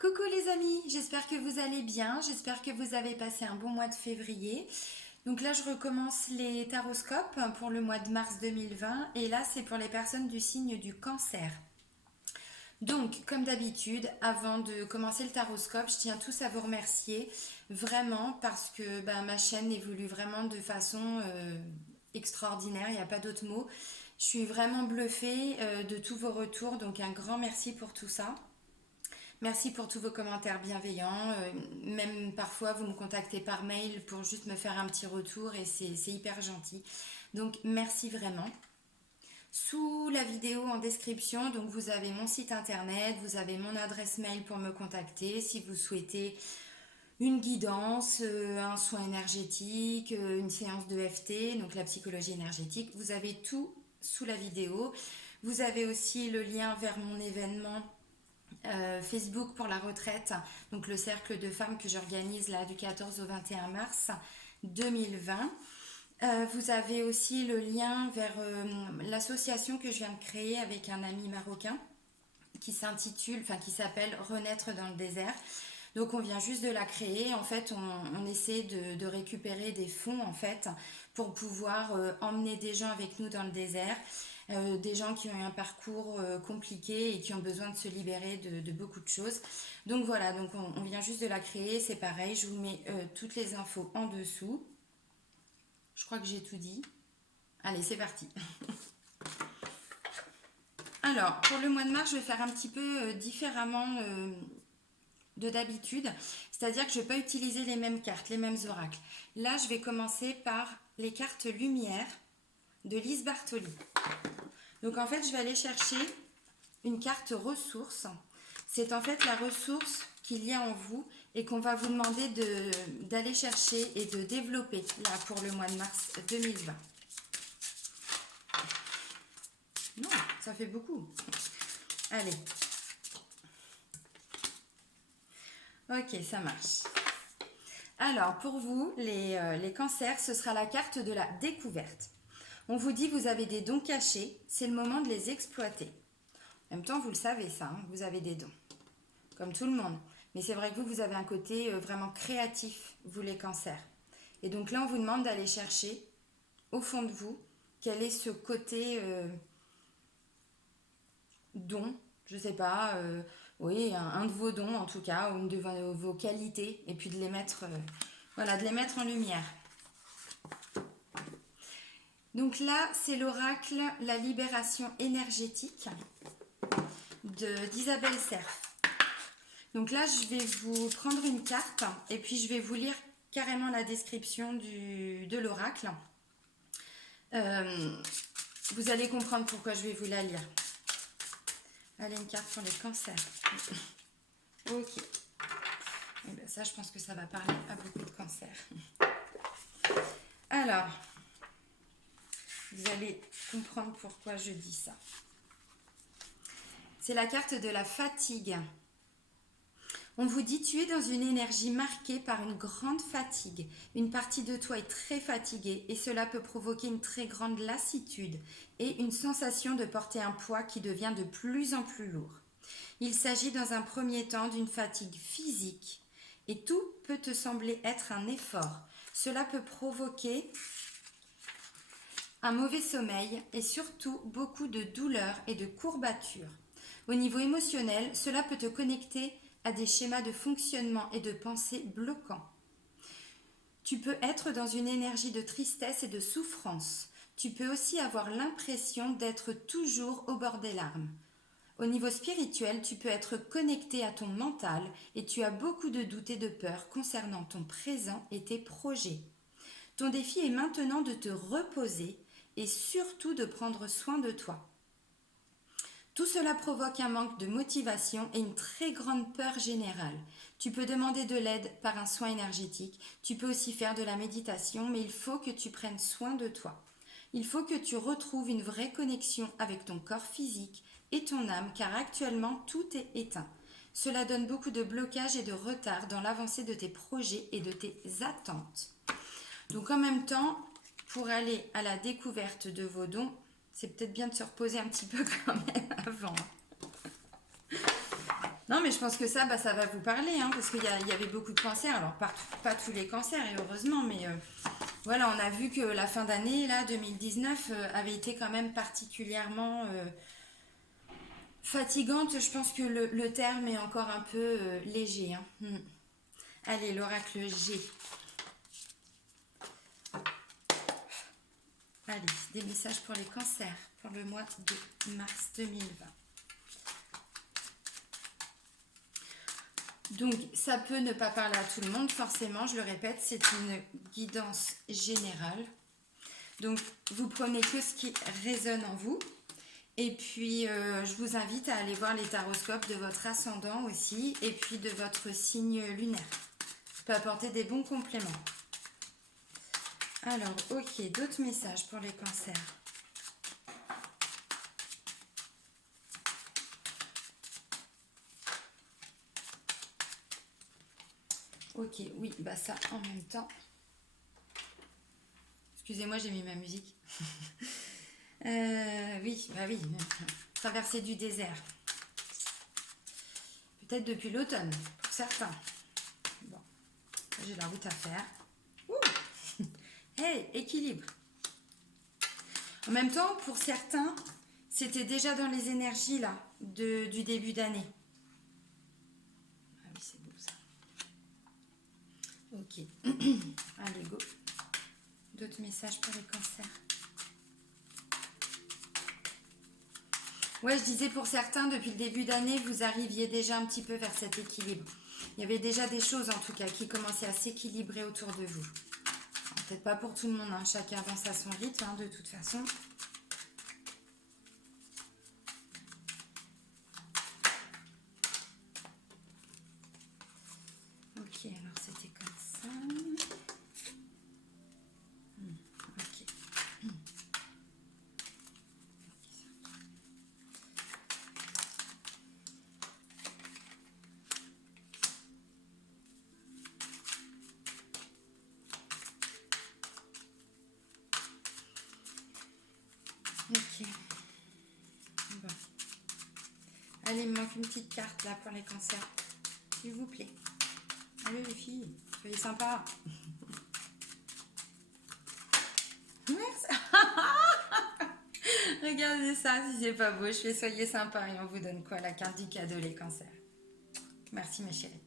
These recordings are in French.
Coucou les amis, j'espère que vous allez bien, j'espère que vous avez passé un bon mois de février. Donc là je recommence les taroscopes pour le mois de mars 2020 et là c'est pour les personnes du signe du cancer. Donc comme d'habitude, avant de commencer le taroscope, je tiens tous à vous remercier vraiment parce que ma chaîne évolue vraiment de façon extraordinaire, il n'y a pas d'autre mot. Je suis vraiment bluffée de tous vos retours, donc un grand merci pour tout ça. Merci pour tous vos commentaires bienveillants. Même parfois, vous me contactez par mail pour juste me faire un petit retour et c'est hyper gentil. Donc, merci vraiment. Sous la vidéo en description, donc vous avez mon site internet, vous avez mon adresse mail pour me contacter si vous souhaitez une guidance, un soin énergétique, une séance de FT, donc la psychologie énergétique. Vous avez tout sous la vidéo. Vous avez aussi le lien vers mon événement Facebook pour la retraite, donc le cercle de femmes que j'organise là du 14 au 21 mars 2020. Vous avez aussi le lien vers l'association que je viens de créer avec un ami marocain qui s'appelle Renaître dans le désert. Donc on vient juste de la créer. En fait, on essaie de récupérer des fonds en fait pour pouvoir emmener des gens avec nous dans le désert. Des gens qui ont eu un parcours compliqué et qui ont besoin de se libérer de beaucoup de choses. Donc voilà, donc on vient juste de la créer, c'est pareil, je vous mets toutes les infos en dessous. Je crois que j'ai tout dit. Allez, c'est parti. Alors, pour le mois de mars, je vais faire un petit peu différemment de d'habitude. C'est-à-dire que je ne vais pas utiliser les mêmes cartes, les mêmes oracles. Là, je vais commencer par les cartes lumière de Lise Bartoli. Donc en fait, je vais aller chercher une carte ressource. C'est en fait la ressource qu'il y a en vous et qu'on va vous demander d'aller chercher et de développer là pour le mois de mars 2020. Non, ça fait beaucoup. Allez. Ok, ça marche. Alors pour vous, les cancers, ce sera la carte de la découverte. On vous dit vous avez des dons cachés, c'est le moment de les exploiter. En même temps, vous le savez ça, hein, vous avez des dons, comme tout le monde. Mais c'est vrai que vous avez un côté vraiment créatif, vous les cancers. Et donc là, on vous demande d'aller chercher, au fond de vous, quel est ce côté don, je sais pas, oui, un de vos dons en tout cas, ou une de vos qualités, et puis de les mettre, de les mettre en lumière. Donc là, c'est l'oracle La libération énergétique d'Isabelle Cerf. Donc là, je vais vous prendre une carte et puis je vais vous lire carrément la description de l'oracle. Vous allez comprendre pourquoi je vais vous la lire. Allez, une carte pour les cancers. Ok. Et bien ça, je pense que ça va parler à beaucoup de cancers. Alors, vous allez comprendre pourquoi je dis ça. C'est la carte de la fatigue. On vous dit tu es dans une énergie marquée par une grande fatigue. Une partie de toi est très fatiguée et cela peut provoquer une très grande lassitude et une sensation de porter un poids qui devient de plus en plus lourd. Il s'agit dans un premier temps d'une fatigue physique et tout peut te sembler être un effort. Cela peut provoquer un mauvais sommeil et surtout beaucoup de douleurs et de courbatures. Au niveau émotionnel, cela peut te connecter à des schémas de fonctionnement et de pensée bloquants. Tu peux être dans une énergie de tristesse et de souffrance. Tu peux aussi avoir l'impression d'être toujours au bord des larmes. Au niveau spirituel, tu peux être connecté à ton mental et tu as beaucoup de doutes et de peurs concernant ton présent et tes projets. Ton défi est maintenant de te reposer et surtout de prendre soin de toi. Tout cela provoque un manque de motivation et une très grande peur générale. Tu peux demander de l'aide par un soin énergétique, tu peux aussi faire de la méditation, mais il faut que tu prennes soin de toi. Il faut que tu retrouves une vraie connexion avec ton corps physique et ton âme, car actuellement tout est éteint. Cela donne beaucoup de blocages et de retard dans l'avancée de tes projets et de tes attentes. Donc en même temps, pour aller à la découverte de vos dons, c'est peut-être bien de se reposer un petit peu quand même avant. Non, mais je pense que ça, bah, ça va vous parler, hein, parce qu'il y avait beaucoup de cancers. Alors, pas tous les cancers, et heureusement, mais voilà, on a vu que la fin d'année, là, 2019, avait été quand même particulièrement fatigante. Je pense que le terme est encore un peu léger, hein. Allez, l'oracle G. Allez, des messages pour les cancers pour le mois de mars 2020. Donc, ça peut ne pas parler à tout le monde, forcément, je le répète, c'est une guidance générale. Donc, vous prenez que ce qui résonne en vous. Et puis, je vous invite à aller voir les taroscopes de votre ascendant aussi, et puis de votre signe lunaire. Ça peut apporter des bons compléments. Alors, ok, d'autres messages pour les cancers. Ok, oui, bah ça en même temps. Excusez-moi, j'ai mis ma musique. Oui, bah oui, traverser du désert. Peut-être depuis l'automne, pour certains. Bon, j'ai la route à faire. Ouh. Hey, équilibre. En même temps, pour certains, c'était déjà dans les énergies là du début d'année. Ah oui, c'est beau ça. Ok. Allez, go. D'autres messages pour les cancers. Ouais, je disais pour certains, depuis le début d'année, vous arriviez déjà un petit peu vers cet équilibre. Il y avait déjà des choses en tout cas qui commençaient à s'équilibrer autour de vous. Peut-être pas pour tout le monde, hein. Chacun avance à son rythme, hein, de toute façon. Ok, alors c'était comme ça. Ok. Ok. Bon. Allez, il me manque une petite carte là pour les cancers. S'il vous plaît. Allez les filles, soyez sympas. Merci. Regardez ça, si c'est pas beau, je fais soyez sympas et on vous donne quoi? La carte du cadeau, les cancers. Merci ma chérie.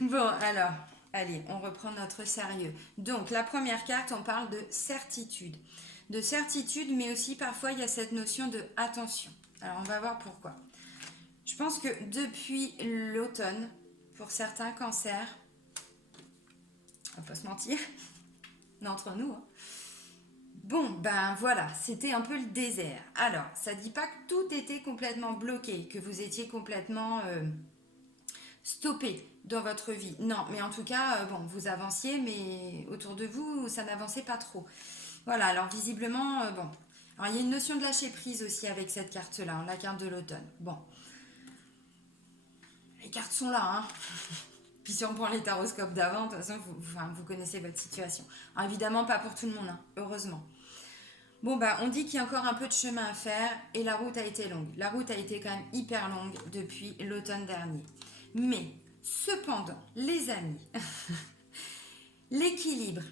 Bon, alors, allez, on reprend notre sérieux. Donc, la première carte, on parle de certitude. De certitude, mais aussi parfois il y a cette notion de attention. Alors, on va voir pourquoi. Je pense que depuis l'automne, pour certains cancers, on va pas se mentir, on est entre nous, hein. Bon, ben voilà, c'était un peu le désert. Alors, ça dit pas que tout était complètement bloqué, que vous étiez complètement stoppé dans votre vie. Non, mais en tout cas, bon, vous avanciez, mais autour de vous, ça n'avançait pas trop. Voilà, alors visiblement, bon. Alors, il y a une notion de lâcher prise aussi avec cette carte-là, hein, la carte de l'automne. Bon, les cartes sont là, hein. Puis si on prend les taroscopes d'avant, de toute façon, vous connaissez votre situation. Alors, évidemment, pas pour tout le monde, hein, heureusement. Bon, bah, on dit qu'il y a encore un peu de chemin à faire et la route a été longue. La route a été quand même hyper longue depuis l'automne dernier. Mais, cependant, les amis, l'équilibre,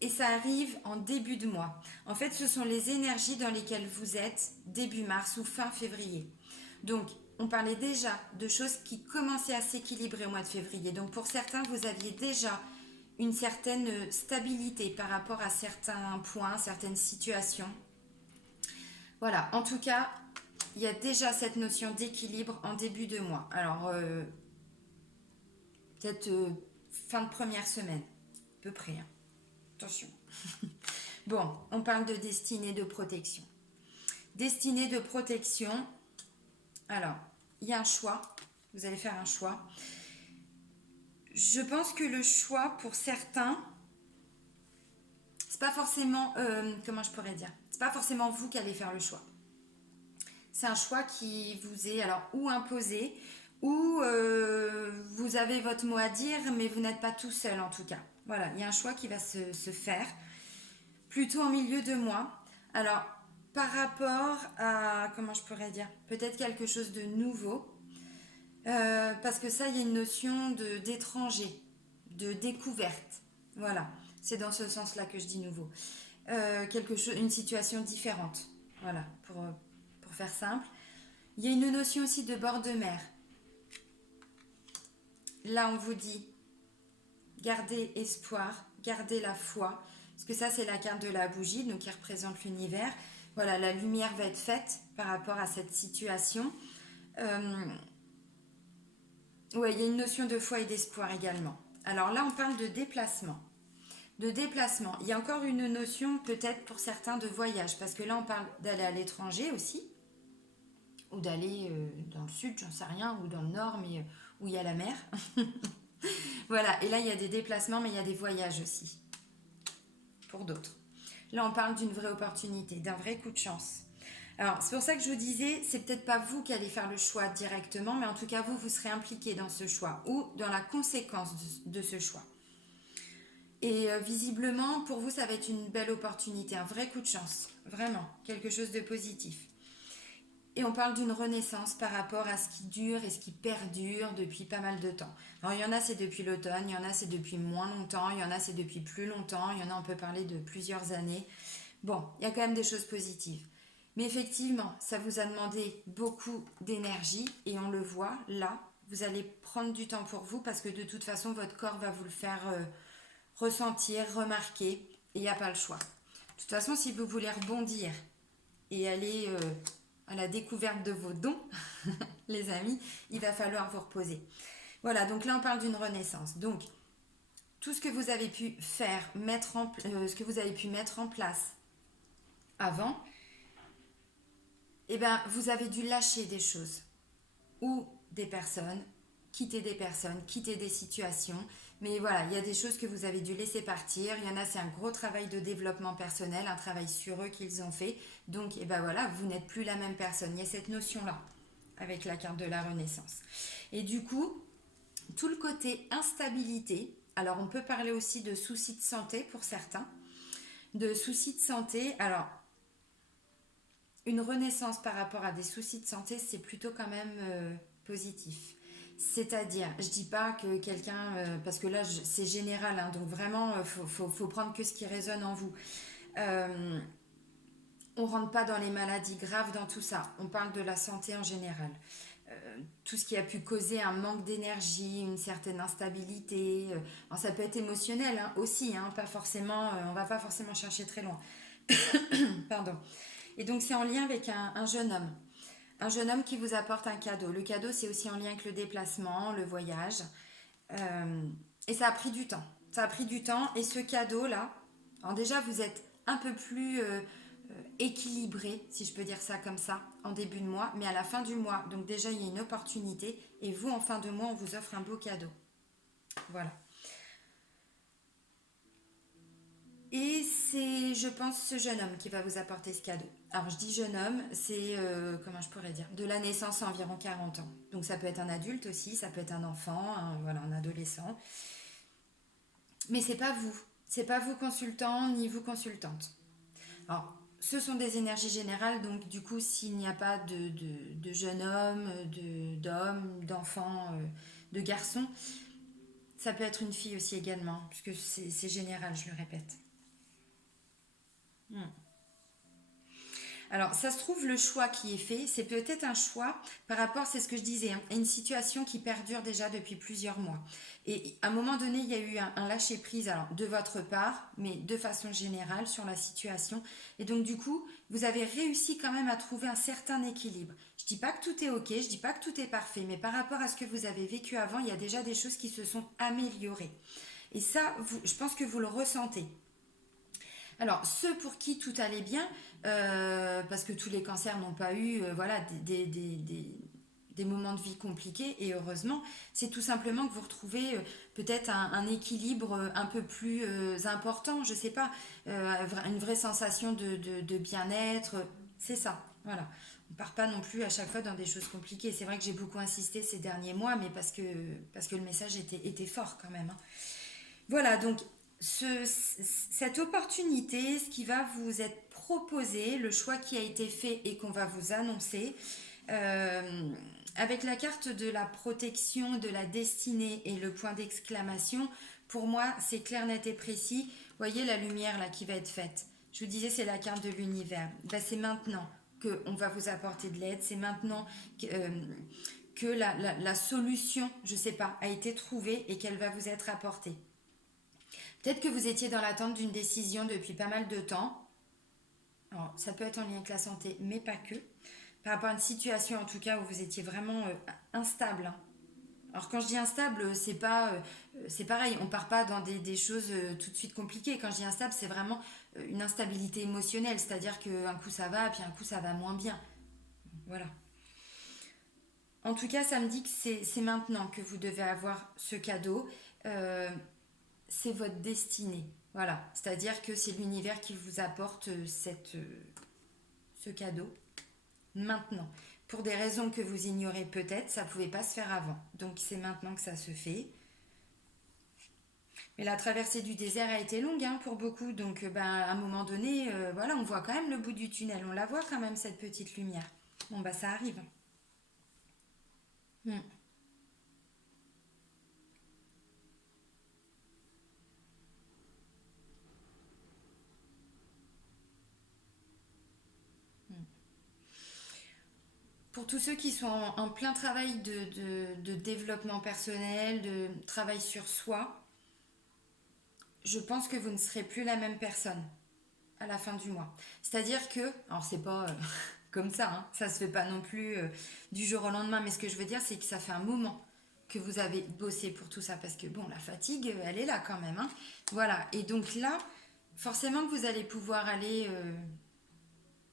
et ça arrive en début de mois. En fait, ce sont les énergies dans lesquelles vous êtes début mars ou fin février. Donc, on parlait déjà de choses qui commençaient à s'équilibrer au mois de février. Donc, pour certains, vous aviez déjà une certaine stabilité par rapport à certains points, certaines situations. Voilà, en tout cas, il y a déjà cette notion d'équilibre en début de mois. Alors, peut-être fin de première semaine, à peu près, hein. Attention. Bon, on parle de destinée de protection. Destinée de protection, alors, il y a un choix. Vous allez faire un choix. Je pense que le choix, pour certains, c'est pas forcément, comment je pourrais dire, c'est pas forcément vous qui allez faire le choix. C'est un choix qui vous est alors ou imposé, ou vous avez votre mot à dire, mais vous n'êtes pas tout seul en tout cas. Voilà, il y a un choix qui va se faire, plutôt en milieu de mois. Alors, par rapport à, comment je pourrais dire, peut-être quelque chose de nouveau, parce que ça, il y a une notion d'étranger, de découverte. Voilà, c'est dans ce sens-là que je dis nouveau. Quelque chose, une situation différente. Voilà, pour faire simple. Il y a une notion aussi de bord de mer. Là, on vous dit, gardez espoir, gardez la foi, parce que ça, c'est la carte de la bougie, donc qui représente l'univers. Voilà, la lumière va être faite par rapport à cette situation. Euh, ouais, il y a une notion de foi et d'espoir également. Alors là, on parle de déplacement. De déplacement. Il y a encore une notion peut-être pour certains de voyage, parce que là, on parle d'aller à l'étranger aussi, ou d'aller dans le sud, j'en sais rien, ou dans le nord, mais où il y a la mer. Voilà, et là, il y a des déplacements, mais il y a des voyages aussi, pour d'autres. Là, on parle d'une vraie opportunité, d'un vrai coup de chance. Alors, c'est pour ça que je vous disais, c'est peut-être pas vous qui allez faire le choix directement, mais en tout cas, vous serez impliqué dans ce choix ou dans la conséquence de ce choix. Et visiblement, pour vous, ça va être une belle opportunité, un vrai coup de chance, vraiment, quelque chose de positif. Et on parle d'une renaissance par rapport à ce qui dure et ce qui perdure depuis pas mal de temps. Alors il y en a c'est depuis l'automne, il y en a c'est depuis moins longtemps, il y en a c'est depuis plus longtemps, il y en a on peut parler de plusieurs années. Bon, il y a quand même des choses positives. Mais effectivement, ça vous a demandé beaucoup d'énergie et on le voit là, vous allez prendre du temps pour vous parce que de toute façon votre corps va vous le faire ressentir, remarquer et il n'y a pas le choix. De toute façon, si vous voulez rebondir et aller à la découverte de vos dons, les amis, il va falloir vous reposer. Voilà, donc là on parle d'une renaissance. Donc tout ce que vous avez pu faire, ce que vous avez pu mettre en place avant, eh ben, vous avez dû lâcher des choses ou des personnes, quitter des situations. Mais voilà, il y a des choses que vous avez dû laisser partir. Il y en a, c'est un gros travail de développement personnel, un travail sur eux qu'ils ont fait. Donc, eh ben voilà, vous n'êtes plus la même personne. Il y a cette notion-là avec la carte de la Renaissance. Et du coup, tout le côté instabilité, alors on peut parler aussi de soucis de santé pour certains, de soucis de santé. Alors, une renaissance par rapport à des soucis de santé, c'est plutôt quand même positif. C'est-à-dire, je dis pas que quelqu'un, parce que là c'est général, hein, donc vraiment faut prendre que ce qui résonne en vous. Euh, on rentre pas dans les maladies graves dans tout ça. On parle de la santé en général. Tout ce qui a pu causer un manque d'énergie, une certaine instabilité. Ça peut être émotionnel hein, aussi, hein, pas forcément. On va pas forcément chercher très loin. Pardon. Et donc c'est en lien avec un jeune homme. Un jeune homme qui vous apporte un cadeau. Le cadeau, c'est aussi en lien avec le déplacement, le voyage. Et ça a pris du temps. Ça a pris du temps. Et ce cadeau-là, alors déjà, vous êtes un peu plus équilibré, si je peux dire ça comme ça, en début de mois. Mais à la fin du mois, donc déjà, il y a une opportunité. Et vous, en fin de mois, on vous offre un beau cadeau. Voilà. Et c'est, je pense, ce jeune homme qui va vous apporter ce cadeau. Alors, je dis jeune homme, c'est, comment je pourrais dire, de la naissance à environ 40 ans. Donc, ça peut être un adulte aussi, ça peut être un enfant, voilà, un adolescent. Mais c'est pas vous. C'est pas vous consultant, ni vous consultante. Alors, ce sont des énergies générales, donc du coup, s'il n'y a pas de jeune homme, d'homme, d'enfant, de garçon, ça peut être une fille aussi également, puisque c'est général, je le répète. Hmm. Alors, ça se trouve, le choix qui est fait, c'est peut-être un choix par rapport, c'est ce que je disais, hein, à une situation qui perdure déjà depuis plusieurs mois. Et à un moment donné, il y a eu un lâcher-prise, alors de votre part, mais de façon générale sur la situation. Et donc, du coup, vous avez réussi quand même à trouver un certain équilibre. Je dis pas que tout est ok, je dis pas que tout est parfait, mais par rapport à ce que vous avez vécu avant, il y a déjà des choses qui se sont améliorées. Et ça, je pense que vous le ressentez. Alors, ceux pour qui tout allait bien, parce que tous les cancers n'ont pas eu voilà, des moments de vie compliqués, et heureusement, c'est tout simplement que vous retrouvez peut-être un équilibre un peu plus important, je ne sais pas, une vraie sensation de bien-être, c'est ça, voilà. On ne part pas non plus à chaque fois dans des choses compliquées. C'est vrai que j'ai beaucoup insisté ces derniers mois, mais parce que le message était fort quand même, hein. Voilà, donc cette opportunité, ce qui va vous être proposer, le choix qui a été fait et qu'on va vous annoncer. Euh, Avec la carte de la protection, de la destinée et le point d'exclamation, pour moi, c'est clair, net et précis. Vous voyez la lumière là qui va être faite. Je vous disais, c'est la carte de l'univers. Ben, c'est maintenant qu'on va vous apporter de l'aide. C'est maintenant que la solution, je ne sais pas, a été trouvée et qu'elle va vous être apportée. Peut-être que vous étiez dans l'attente d'une décision depuis pas mal de temps. Alors, ça peut être en lien avec la santé, mais pas que. Par rapport à une situation, en tout cas, où vous étiez vraiment instable, hein. Alors, quand je dis instable, c'est pareil, on part pas dans des choses tout de suite compliquées. Quand je dis instable, c'est vraiment une instabilité émotionnelle, c'est-à-dire qu'un coup ça va, puis un coup ça va moins bien. Voilà. En tout cas, ça me dit que c'est maintenant que vous devez avoir ce cadeau. Euh, c'est votre destinée. Voilà. C'est-à-dire que c'est l'univers qui vous apporte ce cadeau maintenant. Pour des raisons que vous ignorez peut-être, ça ne pouvait pas se faire avant. Donc c'est maintenant que ça se fait. Mais la traversée du désert a été longue, hein, pour beaucoup. Donc ben, à un moment donné, voilà, on voit quand même le bout du tunnel. On la voit quand même, cette petite lumière. Bon, bah ça arrive. Hmm. Pour tous ceux qui sont en plein travail de développement personnel, de travail sur soi, je pense que vous ne serez plus la même personne à la fin du mois. C'est-à-dire que, alors c'est pas comme ça, hein, ça se fait pas non plus du jour au lendemain, mais ce que je veux dire, c'est que ça fait un moment que vous avez bossé pour tout ça, parce que bon, la fatigue, elle est là quand même, hein. Voilà, et donc là, forcément que vous allez pouvoir aller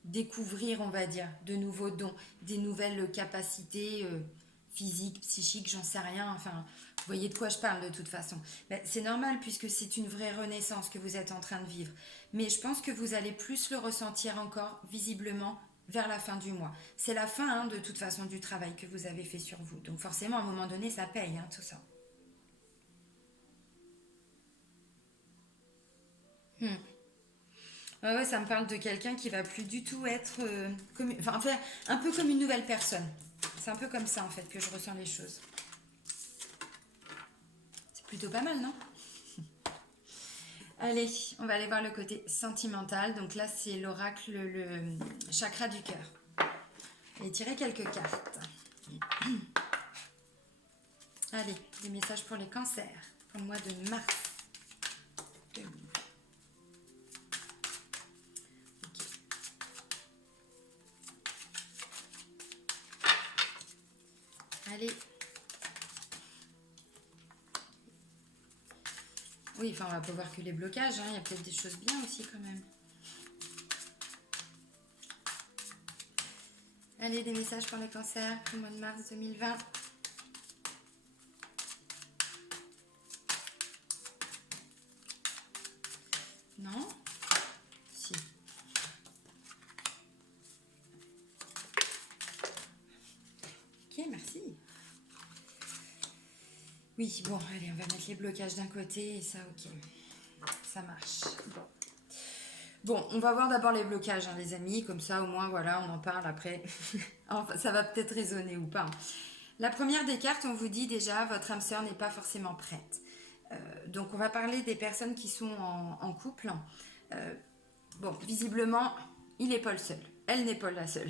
découvrir, on va dire, de nouveaux dons, des nouvelles capacités physiques, psychiques, j'en sais rien, enfin, vous voyez de quoi je parle de toute façon. Ben, c'est normal puisque c'est une vraie renaissance que vous êtes en train de vivre. Mais je pense que vous allez plus le ressentir encore visiblement vers la fin du mois. C'est la fin, hein, de toute façon, du travail que vous avez fait sur vous. Donc forcément, à un moment donné, ça paye, hein, tout ça. Hmm. Ouais, ouais, ça me parle de quelqu'un qui va plus du tout être enfin, un peu comme une nouvelle personne. C'est un peu comme ça en fait que je ressens les choses. C'est plutôt pas mal, non? Allez, on va aller voir le côté sentimental. Donc là, c'est l'oracle, le chakra du cœur. Et tirer quelques cartes. Allez, des messages pour les cancers pour le mois de mars 2000. Ok. Allez. Oui, enfin, on va pas voir que les blocages, hein. Il y a peut-être des choses bien aussi quand même. Allez, des messages pour les cancers pour le mois de mars 2020. Non? Si. Ok, merci. Oui, bon, allez, on va mettre les blocages d'un côté et ça, ok. Ça marche. Bon. Bon, on va voir d'abord les blocages, hein, les amis, comme ça au moins, voilà, on en parle après. Enfin, ça va peut-être résonner ou pas. La première des cartes, on vous dit déjà, votre âme sœur n'est pas forcément prête. Donc on va parler des personnes qui sont en couple. Euh, bon, visiblement, il n'est pas le seul. Elle n'est pas la seule.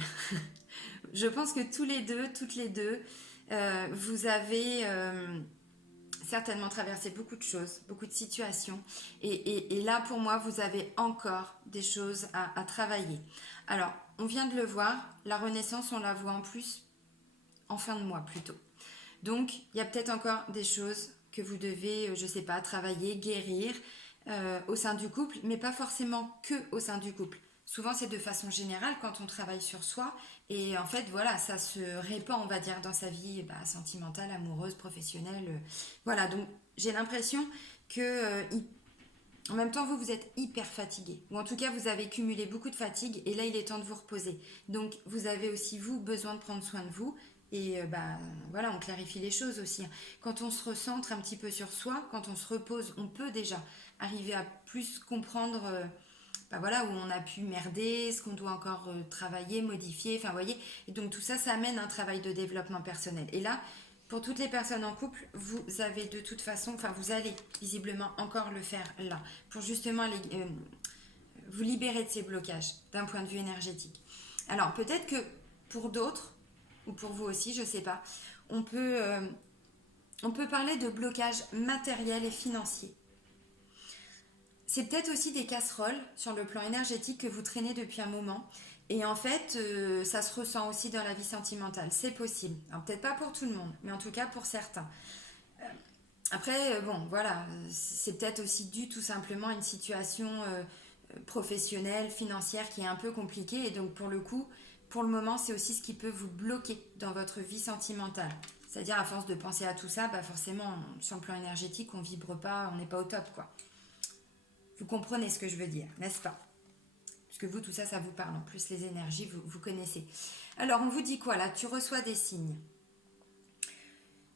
Je pense que tous les deux, toutes les deux, vous avez certainement traversé beaucoup de choses, beaucoup de situations. Et là, pour moi, vous avez encore des choses à travailler. Alors, on vient de le voir, la renaissance, on la voit en plus en fin de mois plutôt. Donc, il y a peut-être encore des choses que vous devez, je ne sais pas, travailler, guérir au sein du couple, mais pas forcément que au sein du couple. Souvent, c'est de façon générale quand on travaille sur soi. Et en fait, voilà, ça se répand, on va dire, dans sa vie sentimentale, amoureuse, professionnelle. Voilà, donc j'ai l'impression que en même temps, vous êtes hyper fatigué. Ou en tout cas, vous avez cumulé beaucoup de fatigue et là, il est temps de vous reposer. Donc, vous avez aussi, vous, besoin de prendre soin de vous. Et voilà, on clarifie les choses aussi. Quand on se recentre un petit peu sur soi, quand on se repose, on peut déjà arriver à plus comprendre bah voilà, où on a pu merder, ce qu'on doit encore travailler, modifier, enfin vous voyez. Et donc tout ça, ça amène un travail de développement personnel. Et là, pour toutes les personnes en couple, vous avez de toute façon, enfin vous allez visiblement encore le faire là, pour justement vous libérer de ces blocages d'un point de vue énergétique. Alors peut-être que pour d'autres, ou pour vous aussi, je ne sais pas, on peut, euh, on peut parler de blocage matériel et financier. C'est peut-être aussi des casseroles sur le plan énergétique que vous traînez depuis un moment. Et en fait, ça se ressent aussi dans la vie sentimentale. C'est possible. Alors peut-être pas pour tout le monde, mais en tout cas pour certains. Après, bon, voilà, c'est peut-être aussi dû tout simplement à une situation professionnelle, financière qui est un peu compliquée. Et donc pour le coup, pour le moment, c'est aussi ce qui peut vous bloquer dans votre vie sentimentale. C'est-à-dire à force de penser à tout ça, bah forcément, sur le plan énergétique, on vibre pas, on n'est pas au top, quoi. Vous comprenez ce que je veux dire, n'est-ce pas? Parce que vous, tout ça, ça vous parle. En plus, les énergies, vous connaissez. Alors, on vous dit quoi là? Tu reçois des signes.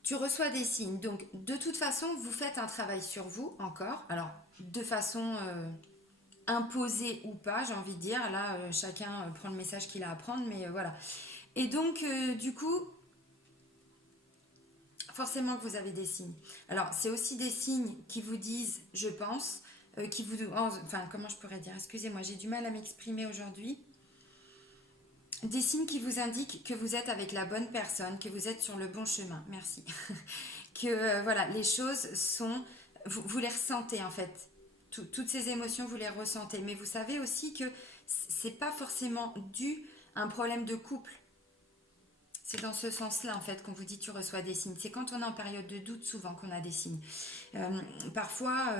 Tu reçois des signes. Donc, de toute façon, vous faites un travail sur vous encore. Alors, de façon imposée ou pas, j'ai envie de dire. Là, chacun prend le message qu'il a à prendre, mais voilà. Et donc, du coup, forcément que vous avez des signes. Alors, c'est aussi des signes qui vous disent, je pense, qui vous... Enfin, comment je pourrais dire? Excusez-moi, j'ai du mal à m'exprimer aujourd'hui. Des signes qui vous indiquent que vous êtes avec la bonne personne, que vous êtes sur le bon chemin. Merci. Que voilà, les choses sont... Vous les ressentez en fait. Toutes ces émotions, vous les ressentez. Mais vous savez aussi que c'est pas forcément dû à un problème de couple. C'est dans ce sens-là, en fait, qu'on vous dit tu reçois des signes. C'est quand on est en période de doute, souvent, qu'on a des signes. Parfois,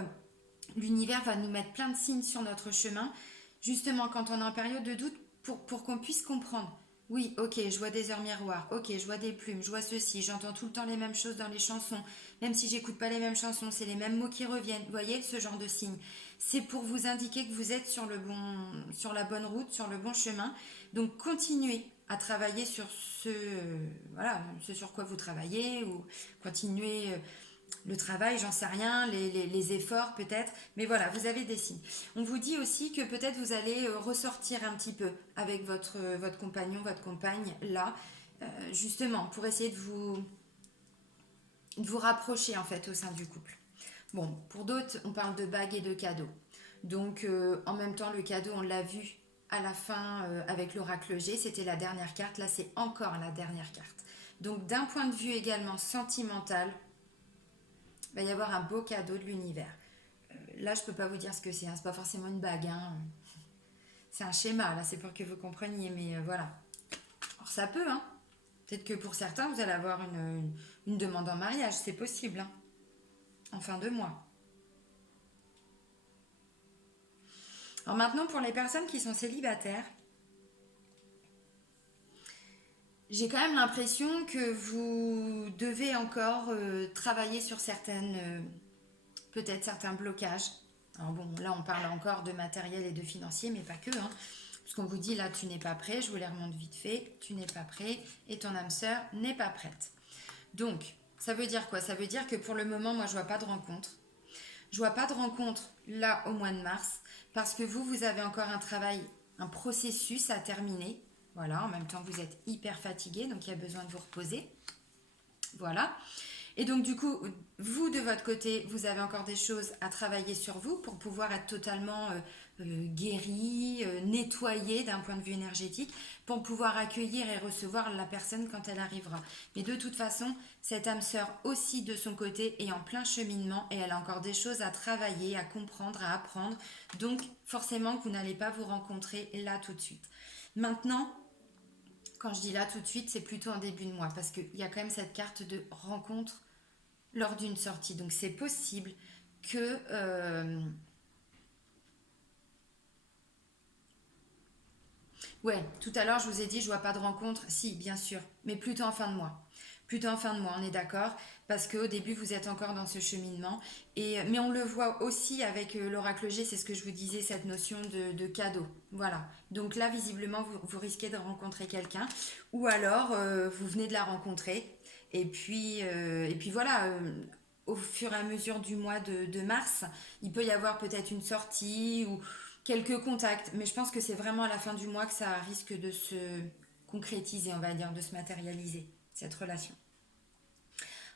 l'univers va nous mettre plein de signes sur notre chemin, justement quand on est en période de doute, pour qu'on puisse comprendre. Oui, ok, je vois des heures miroirs, ok, je vois des plumes, je vois ceci, j'entends tout le temps les mêmes choses dans les chansons, même si j'écoute pas les mêmes chansons, c'est les mêmes mots qui reviennent. Vous voyez, ce genre de signes. C'est pour vous indiquer que vous êtes sur la bonne route, sur le bon chemin. Donc continuez à travailler sur voilà, ce sur quoi vous travaillez, ou continuez le travail, j'en sais rien, les efforts peut-être, mais voilà, vous avez des signes. On vous dit aussi que peut-être vous allez ressortir un petit peu avec votre compagnon, votre compagne, là, justement, pour essayer de vous rapprocher en fait au sein du couple. Bon, pour d'autres, on parle de bagues et de cadeaux. Donc, en même temps, le cadeau, on l'a vu à la fin avec l'oracle G, c'était la dernière carte, là c'est encore la dernière carte. Donc, d'un point de vue également sentimental, il va y avoir un beau cadeau de l'univers. Là, je ne peux pas vous dire ce que c'est, hein. C'est pas forcément une bague, hein. C'est un schéma, là, c'est pour que vous compreniez, mais voilà. Alors, ça peut, hein. Peut-être que pour certains, vous allez avoir une demande en mariage, c'est possible, hein, en fin de mois. Alors maintenant, pour les personnes qui sont célibataires, j'ai quand même l'impression que vous devez encore travailler sur peut-être certains blocages. Alors bon, là on parle encore de matériel et de financier, mais pas que, hein. Parce qu'on vous dit là, tu n'es pas prêt, je vous les remonte vite fait, tu n'es pas prêt et ton âme sœur n'est pas prête. Donc, ça veut dire quoi? Ça veut dire que pour le moment, moi je vois pas de rencontre. Je vois pas de rencontre là au mois de mars, parce que vous avez encore un travail, un processus à terminer. Voilà, en même temps vous êtes hyper fatigué, donc il y a besoin de vous reposer. Voilà. Et donc du coup, vous de votre côté, vous avez encore des choses à travailler sur vous pour pouvoir être totalement guéri, nettoyé d'un point de vue énergétique, pour pouvoir accueillir et recevoir la personne quand elle arrivera. Mais de toute façon, cette âme sœur aussi de son côté est en plein cheminement et elle a encore des choses à travailler, à comprendre, à apprendre. Donc forcément que vous n'allez pas vous rencontrer là tout de suite. Maintenant, quand je dis là tout de suite, c'est plutôt en début de mois parce qu'il y a quand même cette carte de rencontre lors d'une sortie. Donc c'est possible que... Ouais, tout à l'heure je vous ai dit je vois pas de rencontre. Si, bien sûr, mais plutôt en fin de mois. Plutôt en fin de mois, on est d'accord, parce qu'au début vous êtes encore dans ce cheminement. Mais on le voit aussi avec l'oracle G, c'est ce que je vous disais, cette notion de cadeau. Voilà. Donc là, visiblement, vous risquez de rencontrer quelqu'un, ou alors vous venez de la rencontrer. Et puis voilà, au fur et à mesure du mois de mars, il peut y avoir peut-être une sortie quelques contacts, mais je pense que c'est vraiment à la fin du mois que ça risque de se concrétiser, on va dire, de se matérialiser, cette relation.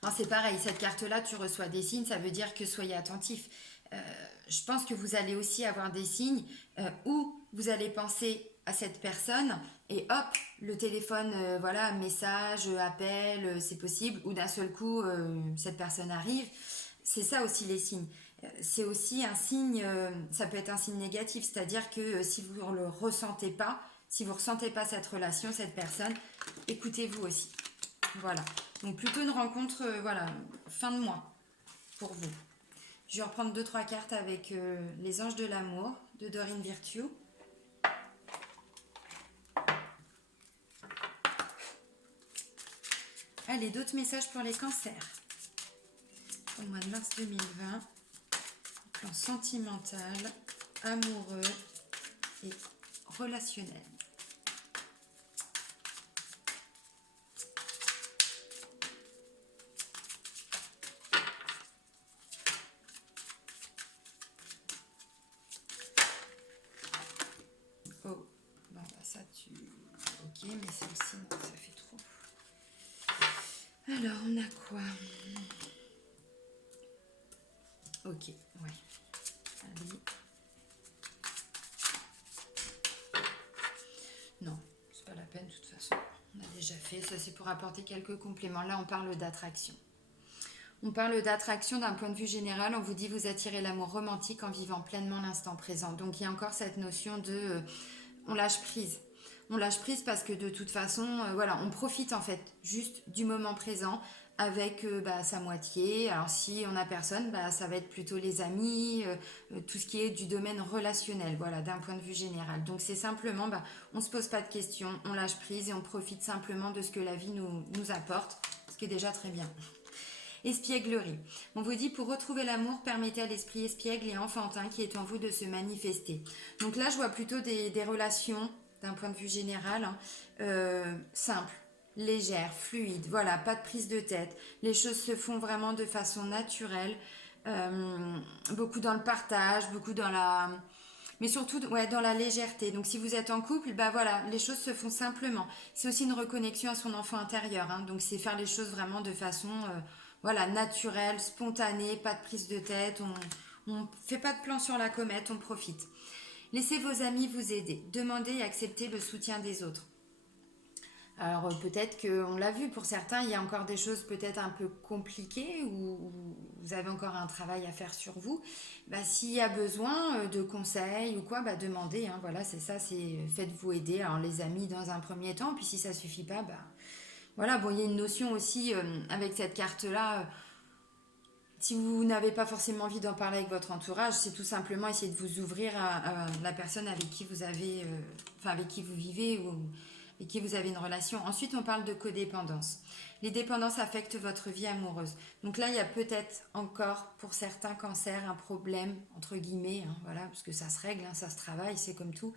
Alors c'est pareil, cette carte-là, tu reçois des signes, ça veut dire que soyez attentifs. Je pense que vous allez aussi avoir des signes où vous allez penser à cette personne et hop, le téléphone, voilà, message, appel, c'est possible, ou d'un seul coup, cette personne arrive. C'est ça aussi les signes. C'est aussi un signe, ça peut être un signe négatif, c'est-à-dire que si vous ne le ressentez pas, si vous ne ressentez pas cette relation, cette personne, écoutez-vous aussi. Voilà. Donc plutôt une rencontre, voilà, fin de mois pour vous. Je vais reprendre deux trois cartes avec les anges de l'amour de Dorine Virtue. Allez, d'autres messages pour les cancers. Pour le mois de mars 2020, plan sentimental, amoureux et relationnel. Oh, bon, bah ça tu... Ok, mais celle-ci, non, ça fait trop. Alors, on a quoi? Ok, ouais. Allez. Non, c'est pas la peine de toute façon. On a déjà fait, ça c'est pour apporter quelques compléments. Là, on parle d'attraction. On parle d'attraction d'un point de vue général. On vous dit vous attirez l'amour romantique en vivant pleinement l'instant présent. Donc il y a encore cette notion de on lâche prise. On lâche prise parce que de toute façon, voilà, on profite en fait juste du moment présent avec sa moitié. Alors si on n'a personne, ça va être plutôt les amis, tout ce qui est du domaine relationnel, voilà, d'un point de vue général. Donc c'est simplement, on se pose pas de questions, on lâche prise et on profite simplement de ce que la vie nous apporte, ce qui est déjà très bien. Espièglerie. On vous dit pour retrouver l'amour, permettez à l'esprit espiègle et enfantin qui est en vous de se manifester. Donc là, je vois plutôt des relations, d'un point de vue général, simples, légères, fluides. Voilà, pas de prise de tête. Les choses se font vraiment de façon naturelle. Beaucoup dans le partage, beaucoup dans la... Mais surtout dans la légèreté. Donc si vous êtes en couple, voilà, les choses se font simplement. C'est aussi une reconnexion à son enfant intérieur. Hein. Donc c'est faire les choses vraiment de façon voilà, naturelle, spontanée, pas de prise de tête. On fait pas de plan sur la comète, on profite. Laissez vos amis vous aider. Demandez et acceptez le soutien des autres. Alors peut-être qu'on l'a vu, pour certains, il y a encore des choses peut-être un peu compliquées ou vous avez encore un travail à faire sur vous. S'il y a besoin de conseils ou quoi, demandez. Hein, voilà, c'est ça, c'est faites-vous aider. Alors les amis dans un premier temps, puis si ça suffit pas, voilà. Bon, il y a une notion aussi avec cette carte-là. Si vous n'avez pas forcément envie d'en parler avec votre entourage, c'est tout simplement essayer de vous ouvrir à la personne avec qui vous avez, avec qui vous vivez ou avec qui vous avez une relation. Ensuite, on parle de codépendance. Les dépendances affectent votre vie amoureuse. Donc là, il y a peut-être encore pour certains cancers un problème entre guillemets, hein, voilà, parce que ça se règle, hein, ça se travaille, c'est comme tout,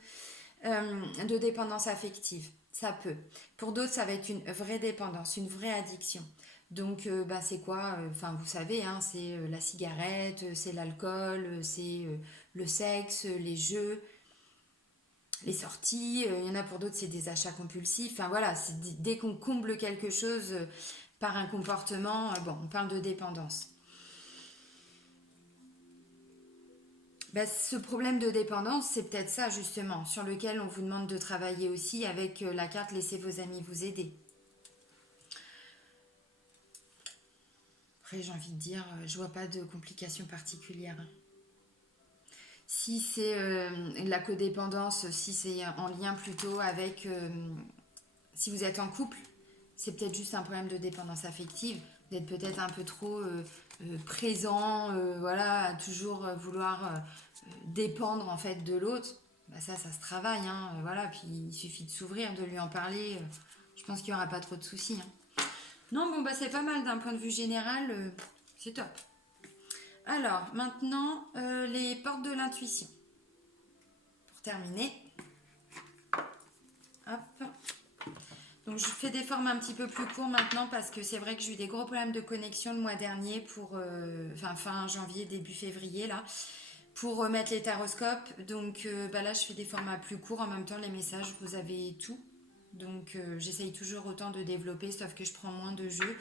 de dépendance affective. Ça peut. Pour d'autres, ça va être une vraie dépendance, une vraie addiction. Donc, c'est quoi? Enfin, vous savez, hein, c'est la cigarette, c'est l'alcool, c'est le sexe, les jeux, les sorties. Il y en a pour d'autres, c'est des achats compulsifs. Enfin, voilà, dès qu'on comble quelque chose par un comportement, on parle de dépendance. Ce problème de dépendance, c'est peut-être ça, justement, sur lequel on vous demande de travailler aussi avec la carte Laissez vos amis vous aider. Après, j'ai envie de dire, je vois pas de complications particulières. Si c'est la codépendance, si c'est en lien plutôt avec... si vous êtes en couple, c'est peut-être juste un problème de dépendance affective. Vous êtes peut-être un peu trop présent, voilà, à toujours vouloir dépendre en fait de l'autre. Ça se travaille, hein, voilà. Puis il suffit de s'ouvrir, de lui en parler. Je pense qu'il n'y aura pas trop de soucis. Hein. Non, c'est pas mal d'un point de vue général, c'est top. Alors, maintenant, les portes de l'intuition. Pour terminer. Hop. Donc, je fais des formes un petit peu plus courtes maintenant parce que c'est vrai que j'ai eu des gros problèmes de connexion le mois dernier pour fin janvier, début février, là. pour remettre les taroscopes. Donc là, je fais des formats plus courts. En même temps, les messages, vous avez tout. Donc j'essaye toujours autant de développer, sauf que je prends moins de jeux.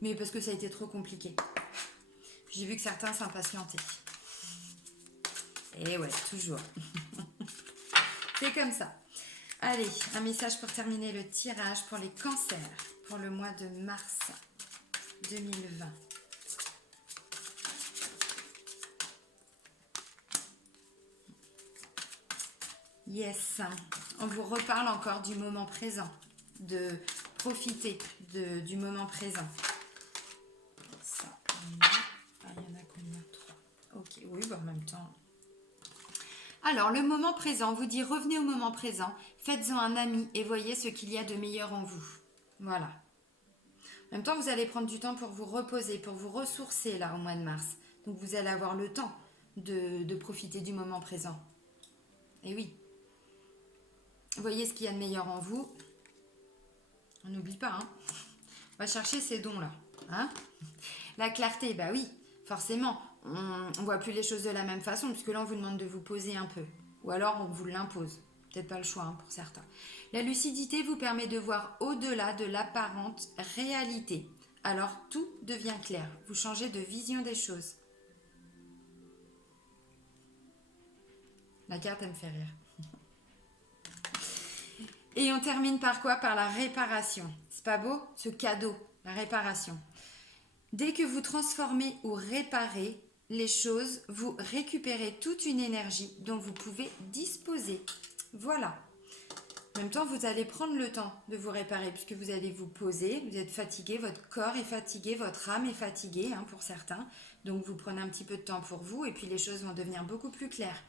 Mais parce que ça a été trop compliqué. J'ai vu que certains s'impatientaient. Et ouais, toujours. C'est comme ça. Allez, un message pour terminer le tirage pour les cancers pour le mois de mars 2020. Yes, on vous reparle encore du moment présent, de profiter du moment présent. Ça, il y en a combien? 3. Ok, oui, bah en même temps. Alors, le moment présent, vous dit revenez au moment présent, faites-en un ami et voyez ce qu'il y a de meilleur en vous. Voilà. En même temps, vous allez prendre du temps pour vous reposer, pour vous ressourcer là au mois de mars. Donc, vous allez avoir le temps de profiter du moment présent. Et oui. Voyez ce qu'il y a de meilleur en vous. On n'oublie pas, hein. On va chercher ces dons-là. Hein, la clarté, bah oui, forcément. On voit plus les choses de la même façon, puisque là, on vous demande de vous poser un peu. Ou alors, on vous l'impose. Peut-être pas le choix, hein, pour certains. La lucidité vous permet de voir au-delà de l'apparente réalité. Alors, tout devient clair. Vous changez de vision des choses. La carte, elle me fait rire. Et on termine par quoi? Par la réparation. C'est pas beau? Ce cadeau, la réparation. Dès que vous transformez ou réparez les choses, vous récupérez toute une énergie dont vous pouvez disposer. Voilà. En même temps, vous allez prendre le temps de vous réparer puisque vous allez vous poser, vous êtes fatigué, votre corps est fatigué, votre âme est fatiguée, hein, pour certains. Donc vous prenez un petit peu de temps pour vous et puis les choses vont devenir beaucoup plus claires.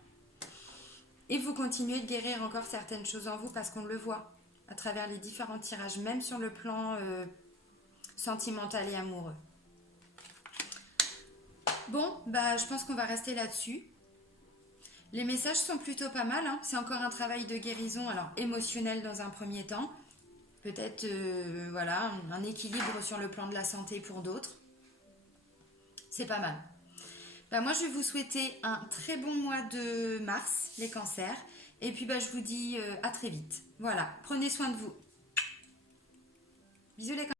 Et vous continuez de guérir encore certaines choses en vous parce qu'on le voit à travers les différents tirages, même sur le plan sentimental et amoureux. Bon, bah je pense qu'on va rester là-dessus. Les messages sont plutôt pas mal, hein. C'est encore un travail de guérison, alors émotionnel dans un premier temps. Peut-être voilà, un équilibre sur le plan de la santé pour d'autres. C'est pas mal. Bah moi je vais vous souhaiter un très bon mois de mars, les cancers. Et puis bah je vous dis à très vite. Voilà, prenez soin de vous. Bisous les cancers.